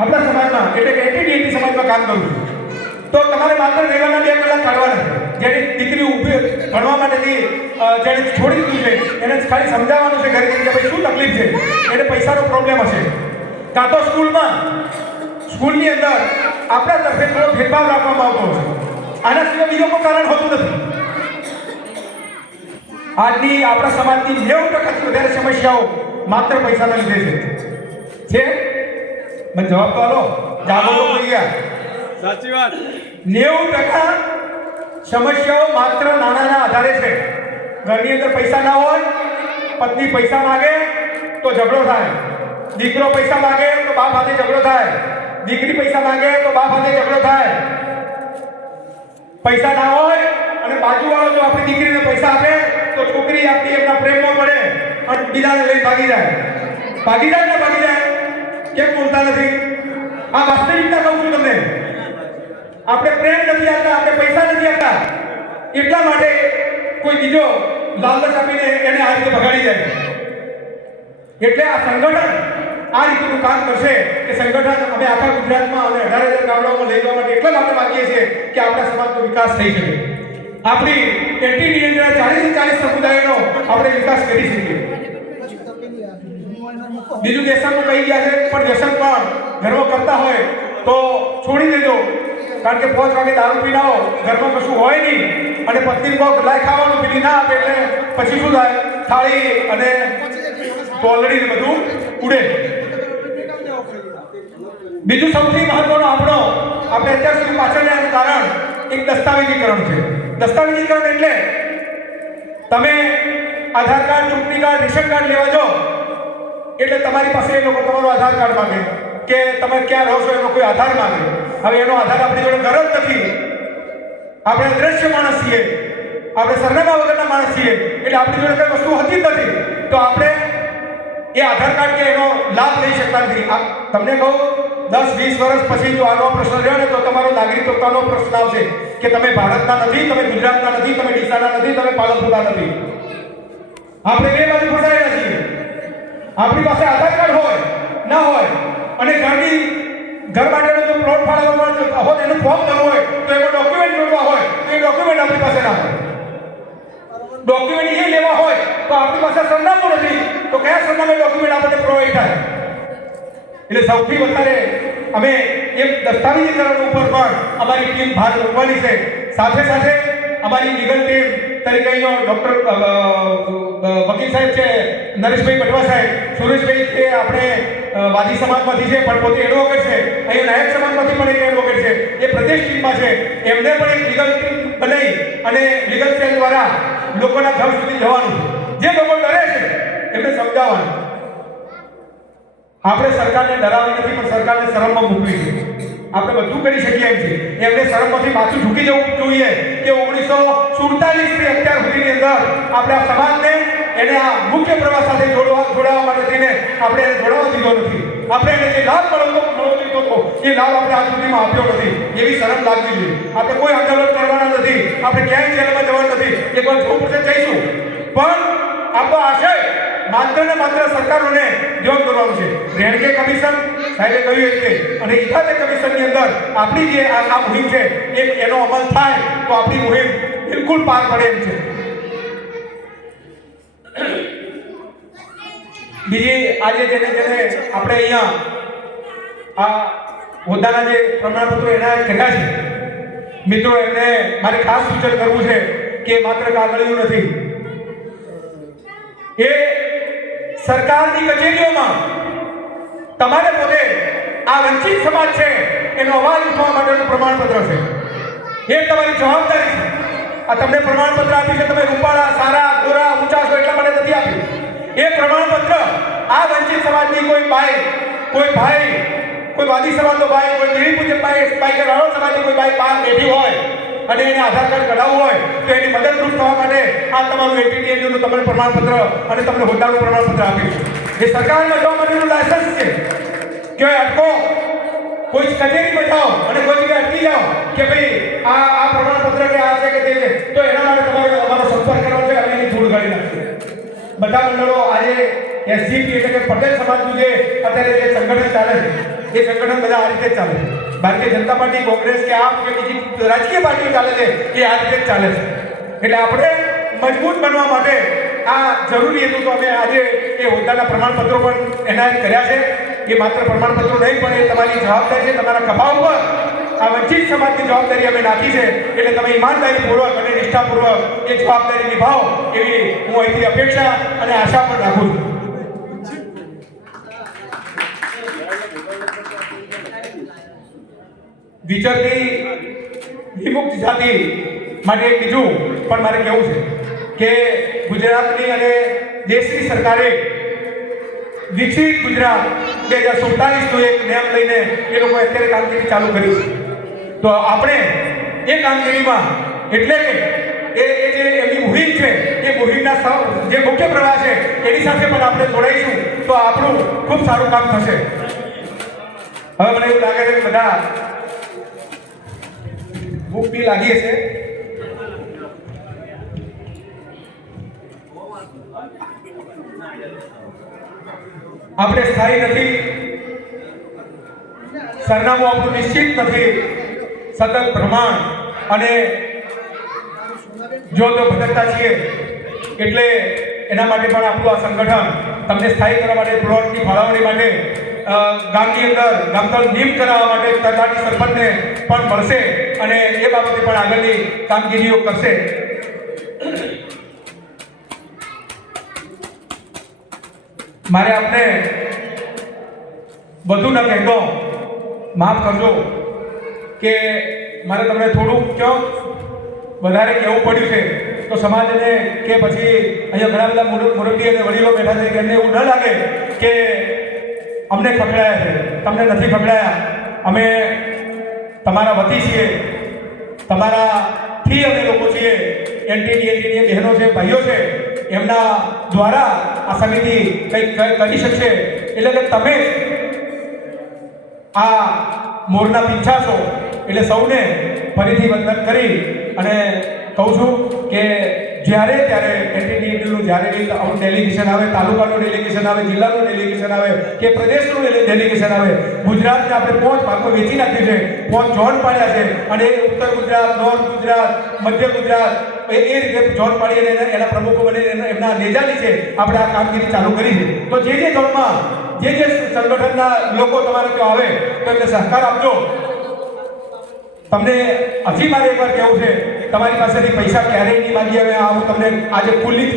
આપણા સમાજમાં એટલે કે એટીડીએટી સમાજમાં કામ કરું છું, તો તમારે માત્ર રહેવાના 2 કલાક કાઢવાના છે. જેની દીકરી ઊભી ભણવા માટેથી જેને છોડી દીધું છે એને ખાલી સમજાવવાનું છે ઘરે કે ભાઈ શું તકલીફ છે, એને પૈસાનો પ્રોબ્લેમ હશે, કાં તો સ્કૂલની અંદર આપણા તરફે થોડો ભેદભાવ રાખવામાં આવતો હોય. આના સિવાય બીજો કોઈ કારણ હોતું નથી. આજની આપણા સમાજની 90%થી વધારે સમસ્યાઓ માત્ર પૈસાના લીધે છે. મને જવાબ તો આલો, જાગો થઈ ગયા. સાચી વાત. 90% સમસ્યાઓ માત્ર નાણાંના આધારે છે. ઘરની અંદર પૈસા ના હોય, પત્ની પૈસા માંગે તો ઝઘડો થાય, દીકરો પૈસા માંગે તો બાપ સાથે ઝઘડો થાય, દીકરી પૈસા માંગે તો બાપ સાથે ઝઘડો થાય. પૈસા ના હોય અને બાજુવાળો જો આપણી દીકરીને પૈસા આપે તો છોકરી આપણી એમના પ્રેમમાં પડે અને બીજાને લઈને ભાગી જાય. ભાગી જાય. કેમ બોલતા નથી? આ વાસ્તવિકતા કહું છું તમને. આપણે પ્રેમ નથી આપતા, આપણે પૈસા નથી આપતા, એટલા માટે કોઈ બીજો લાલચ આપીને એને આ રીતે ભગાડી જાય. એટલે આ સંગઠન આ રીતનું કામ કરશે કે સંગઠન અમે આખા ગુજરાતમાં અને 18,000 ગામડાઓમાં લઈ જવા માટે એટલા માટે માંગીએ છીએ કે આપણા સમાજનો વિકાસ થઈ શકે. આપણી એટીડીએટીના 40 સમુદાયનો આપણે વિકાસ કરી શકીએ. બીજું વ્યસનનું કહી ગયા છે, પણ વ્યસન પણ ઘરમાં કરતા હોય તો છોડી દેજો. કારણ કે 5 વાગે દારૂ પીને આવો, ઘરમાં કશું હોય નહીં અને પત્ની કહો લાય ખાવાનું, પીલી ના આપે એટલે પછી શું થાય? થાળી અને ટોલડી બધું ઉડે. બીજું સૌથી મહત્વનું આપણે અત્યાર સુધી પાછળ જવાનું કારણ એક દસ્તાવેજીકરણ છે. દસ્તાવેજીકરણ એટલે તમે આધાર કાર્ડ, ચૂંટણી કાર્ડ, રેશન કાર્ડ લેવા જાઓ એટલે તમારી પાસે એ લોકો તમારો આધાર કાર્ડ માંગે કે તમે ક્યાં રહો છો એનો કોઈ આધાર માંગે. હવે એનો આધાર આપણી જોડે ઘર જ નથી, આપણે અદ્રશ્ય માણસ છીએ, આપણે સરનામા વગરના માણસ છીએ, એટલે આપણી જોડે કઈ વસ્તુ હતી જ નથી, તો આપણે એ આધાર કાર્ડ કે એનો લાભ લઈ શકતા નથી. તમને કહું 10-20 વર્ષ પછી જો આનો પ્રશ્ન રહ્યો ને તો તમારો નાગરિકત્વનો પ્રશ્ન આવશે કે તમે ભારતના નથી, તમે ગુજરાતના નથી, તમે ડીસાના નથી, તમે પાલનપુરના નથી. આપણે બે બાજુ ફસાયેલા છીએ. આપણી પાસે આધાર કાર્ડ હોય ના હોય અને ઘર માટેનો જો પ્લોટ ફાળવવાનો હોય એનું ફોર્મ ભરવું હોય તો એમાં ડોક્યુમેન્ટ જોડવા હોય તો એ ડોક્યુમેન્ટ આપણી પાસે ના હોય. ડોક્યુમેન્ટ એ લેવા હોય તો આપણી પાસે સરનામું નથી, તો કયા સરનામે ડોક્યુમેન્ટ આપણને પ્રોવાઈડ થાય? એટલે સૌથી વધારે અમે એક દસ્તાવેજીકરણ ઉપર પણ અમારી ટીમ ભાર મૂકવાની છે. સાથે સાથે અમારી લીગલ ટીમ તરીકેનો ડૉક્ટર વકીલ સાહેબ છે, નરેશભાઈ પટવા સાહેબ, સુરેશભાઈ છે, આપણે વાદી સમાજમાંથી છે પણ પોતે એડવોકેટ છે, અહીં નાયક સમાજમાંથી પણ એક એડવોકેટ છે, એ પ્રદેશ ટીમમાં છે. એમને પણ એક લીગલ ટીમ બનાવી અને લીગલ સેલ દ્વારા લોકોના ઘર સુધી જવાનું છે. જે લોકો ડરે છે એમને સમજાવવાનું. આપણે સરકારને ડરાવી નથી પણ સરકારને શરમમાં મૂકવી છે. આપણે બધું કરી શકીએ એમ છે. એમને શરમમાંથી પાછું ઝૂકી જવું જોઈએ કે 1947 થી અત્યાર સુધીની અંદર આપણે આ સમાજને એને આ મુખ્ય પ્રવાહ સાથે જોડાવા માટે થઈને આપણે એને જોડાવા દીધો નથી. આપણે એને જે લાભ મળતો હતો એ લાભ આપણે આજ સુધીમાં આપ્યો નથી. એવી શરમ લાગવી જોઈએ. આપણે કોઈ આંદોલન કરવાના નથી, આપણે ક્યાંય જેલમાં જવાનું નથી. એકવાર જોવું પડશે જઈશું, પણ આપણો આશય માત્ર ને માત્ર સરકારોને જોબ કરવાનું છે. રેણકે કમિશન સાહેબે કહ્યું એટલે અને ઇફાતે કમિશનની અંદર આપણી જે આ મુહિમ છે એનો અમલ થાય તો આપણી મુહિમ બિલકુલ પાર પડે એમ છે. બીજી આજે જેને આપણે અહીંયા આ હોદ્દાના જે પ્રમાણપત્રો એનાયત કર્યા છે મિત્રો, એમને મારે ખાસ સૂચન કરવું છે કે માત્ર કાગળિયું નથી, એ સરકારની કચેરીઓમાં તમારે પોતે આ વંચિત સમાજ છે એનો અવાજ ઉઠાવવા માટેનું પ્રમાણપત્ર છે. એ તમારી જવાબદારી છે. આ તમને પ્રમાણપત્ર આપ્યું છે, તમે રૂપાળા, સારા, ગોરા, ઊંચા છો એટલા માટે નથી આપ્યું. એ પ્રમાણપત્ર આ વંચિત સમાજની કોઈ બાઈ, કોઈ ભાઈ, કોઈ વાદી સમાજનો ભાઈ, કોઈ દેવી પૂજક ભાઈ કે રાણો સમાજની કોઈ ભાઈ બહાર બેઠી હોય અને એને આધાર કાર્ડ કઢાવવું હોય તો એની મદદરૂપ થવા માટે આ તમારું એટીડીએટીનું તમને પ્રમાણપત્ર અને તમને હોદ્દાનું પ્રમાણપત્ર આપ્યું છે. એ સરકારમાં જવા માટેનું લાયસન્સ છે કે અટકો કોઈ કચેરીમાં જાઓ અને કોઈ જગ્યાએ અટકી જાઓ કે ભાઈ આ પ્રમાણપત્ર કે આ છે કે તે છે, તો એના માટે તમારે અમારો સંપર્ક કરવાનો છે, અમે એની ધૂળ કાઢી નાખીએ. બધા મંડળો આજે એસજીપી એટલે કે પટેલ સમાજનું જે અત્યારે જે સંગઠન ચાલે છે એ સંગઠન બધા આ રીતે જ ચાલે છે. ભારતીય જનતા પાર્ટી, કોંગ્રેસ કે આપ કે બીજી રાજકીય પાર્ટીઓ ચાલે છે એ આ રીતે જ ચાલે છે. એટલે આપણે મજબૂત બનવા માટે આ જરૂરી હતું તો અમે આજે એ હોદ્દાના પ્રમાણપત્રો પણ એનાયત કર્યા છે. એ માત્ર પ્રમાણપત્રો નહીં પણ એ તમારી જવાબદારી છે, તમારા ખભા ઉપર આ વંચિત સમાજની જવાબદારી અમે નાખી છે. એટલે તમે ઈમાનદારીપૂર્વક અને નિષ્ઠાપૂર્વક એ જવાબદારી નિભાવો એવી હું અહીંથી અપેક્ષા અને આશા પણ રાખું છું. વિચરતી વિમુક્ત જાતિ માટે બીજું પણ મારે કહેવું છે કે ગુજરાતની અને દેશની સરકારે વિકસિત ગુજરાત 2047નો એક નિયમ લઈને એ લોકોએ અત્યારે કામગીરી ચાલુ કરી છે. તો આપણે એ કામગીરીમાં એટલે કે એ જે એમની મુહિમ છે એ મુહિમના જે મુખ્ય પ્રવાહ છે એની સાથે પણ આપણે જોડાઈશું તો આપણું ખૂબ સારું કામ થશે. હવે મને એવું લાગે છે કે બધા ભૂખ બી લાગી છે. આપણે સ્થાયી નથી, સરનામું આપણું નિશ્ચિત નથી, સતત ભ્રમણ અને જો તો ભટકતા છીએ. એટલે એના માટે પણ આપણું આ સંગઠન તમને સ્થાયી કરવા માટે, પ્લોટની ફાળવણી માટે, ગામની અંદર ગામતળ નિયમ કરાવવા માટે તલાટી સરપંચને પણ મળશે અને એ બાબતે પણ આગળની કામગીરીઓ કરશે. મારે આપને બધું ન કહેતો માફ કરજો કે મારે તમને થોડુંક ક્યાં વધારે કહેવું પડ્યું છે તો સમાજને કે પછી અહીંયા ઘણા બધા મુરબ્બી અને વડીલો બેઠા છે કે એમને એવું ન લાગે કે અમને ખખડાયા છે. તમને નથી ખખડાયા. અમે તમારા વતી છીએ, તમારાથી અમે લોકો છીએ. એનટીડીએની બહેનો છે, ભાઈઓ છે, એમના દ્વારા આ સમિતિ કંઈક કરી શકશે. એટલે કે તમે આ મોરના પીંછા છો. એટલે સૌને ફરીથી વંદન કરી અને કહું છું કે જ્યારે ત્યારે એનટીડીએનું જ્યારે ડેલિગેશન આવે, તાલુકાનું ડેલિગેશન આવે, જિલ્લાનું ડેલિગેશન આવે કે પ્રદેશનું ડેલિગેશન આવે, ગુજરાતને આપણે 5 ભાગમાં વેચી નાખ્યું છે, 5 ઝોન પાડ્યા છે અને ઉત્તર ગુજરાત, નોર્થ ગુજરાત, મધ્ય ગુજરાત એ રીતે ઝોન પાડી અને એના પ્રમુખો બનીને એમના નેજાની છે આપણે આ કામગીરી ચાલુ કરી છે. તો જે ઝોનમાં જે સંગઠનના લોકો તમારે ત્યાં આવે તો એમને સહકાર આપજો. તમને હજી મારે એકવાર કહેવું છે, તમારી પાસેથી પૈસા ક્યારેય નહીં માંગી. હવે હું તમને આજે ખુલ્લી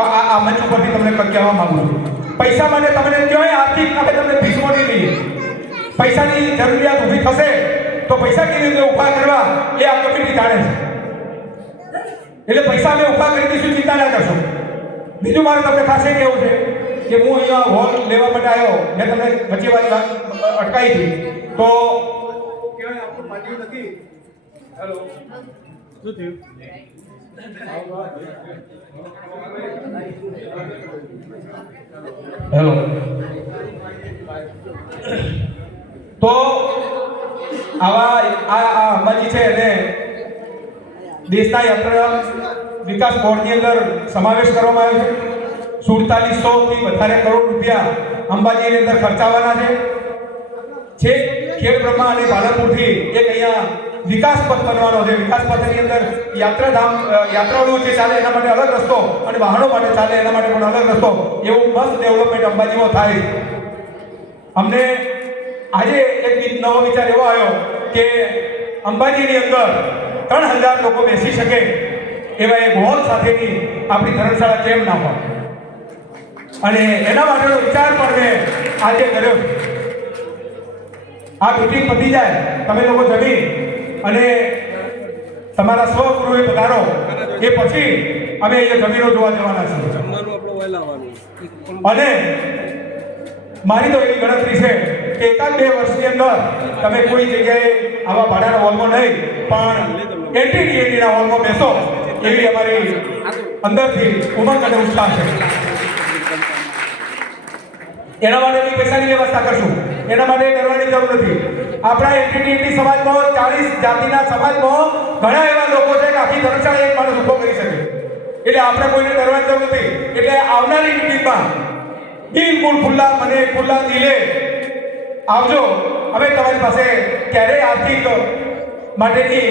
આ મંચ ઉપરથી તમને કહેવા માંગુ છું, પૈસા માટે તમને ક્યાંય આર્થિક આપણે તમને ભીસવો નહીં લઈએ. પૈસાની જરૂરિયાત ઊભી થશે તો પૈસા કેવી રીતે ઊભા કરવા એ આ કમિટી જાણે છે. એટલે પૈસા અમે ઊભા કરી દઈશું, ચિંતા ના કરશો. બીજું મારે તમને ખાસ એ કહેવું છે કે હું અહીંયા હોલ લેવા માટે આવ્યો, મેં તમને વચ્ચે વાત અટકાવી હતી તો હેલો શું થયું? હેલો તો આવા આ અંબાજી છે અને દેશના યાત્રા વિકાસ બોર્ડની અંદર સમાવેશ કરવામાં આવ્યો છે. 4700 થી વધારે કરોડ રૂપિયા અંબાજીની અંદર ખર્ચાવાના છે. ખેડબ્રહ્મા અને પાલનપુરથી એક અહીંયા વિકાસ પથ બનવાનો છે. વિકાસ પથની અંદર યાત્રાળુઓ જે ચાલે એના માટે અલગ રસ્તો અને વાહનો માટે ચાલે એના માટે પણ અલગ રસ્તો, એવું મસ્ત ડેવલપમેન્ટ અંબાજીમાં થાય. અમને આજે એક નવો વિચાર એવો આવ્યો કે અંબાજીની અંદર 3000 લોકો બેસી શકે એવા એક હોલ સાથેની આપણી ધર્મશાળા કેમ ના હોય, અને એના માટેનો વિચાર પણ મેં આજે કર્યો. આ મીટિંગ પતી જાય, તમે લોકો જમી અને તમારા સ્વગૃહે પધારો, એ પછી અમે અહીંયા જમીનો જોવા જવાના છીએ. અને મારી તો એવી ગણતરી છે કે 1-2 વર્ષની અંદર તમે કોઈ જગ્યાએ આવા ભાડાના હોલમાં નહીં પણ એનટીડીએના હોલમાં બેસો એવી અમારી અંદરથી ઉમંગ અને ઉત્સાહ છે. એના માટે પૈસાની વ્યવસ્થા કરશું, એના માટે ડરવાની જરૂર નથી. આપણા એનટીડી સમાજમાં 40 જાતિના સમાજમાં ઘણા એવા લોકો છે કે આખી ધર્મશાળા એક માણસ ઉભો કરી શકે. એટલે આપણે કોઈને ડરવાની જરૂર નથી. એટલે આવનારી મિટિંગમાં બિલકુલ ખુલ્લા દિલે આવજો. અમે તમારી પાસે ક્યારેય આર્થિક માટેની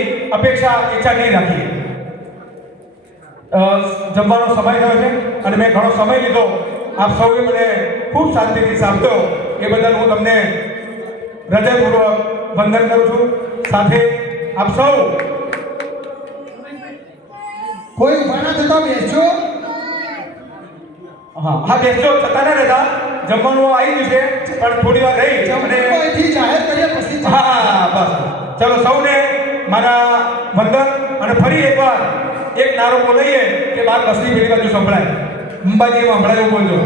ઈચ્છા નહીં રાખીએ. જમવાનો સમય થયો છે અને મેં ઘણો સમય લીધો. આપ સૌએ મને ખૂબ શાંતિથી સાંભળ્યો એ બદલ હું તમને હૃદયપૂર્વક વંદન કરું છું. સાથે આપ સૌ કોઈ ઉભા ના થતા બેસજો. હા બેસજો, થતા ના રહેતા. જમવાનું આવી ગયું છે પણ થોડી વાર રહી અને અહીંથી જાહેર કર્યા પછી હા બસ. ચલો સૌને મારા વંદન અને ફરી એકવાર એક નારો બોલાઈએ કે બાર બસની પેલી બાજુ સંભળાય. અંબાજીમાં સંભળાય એવું બોલજો.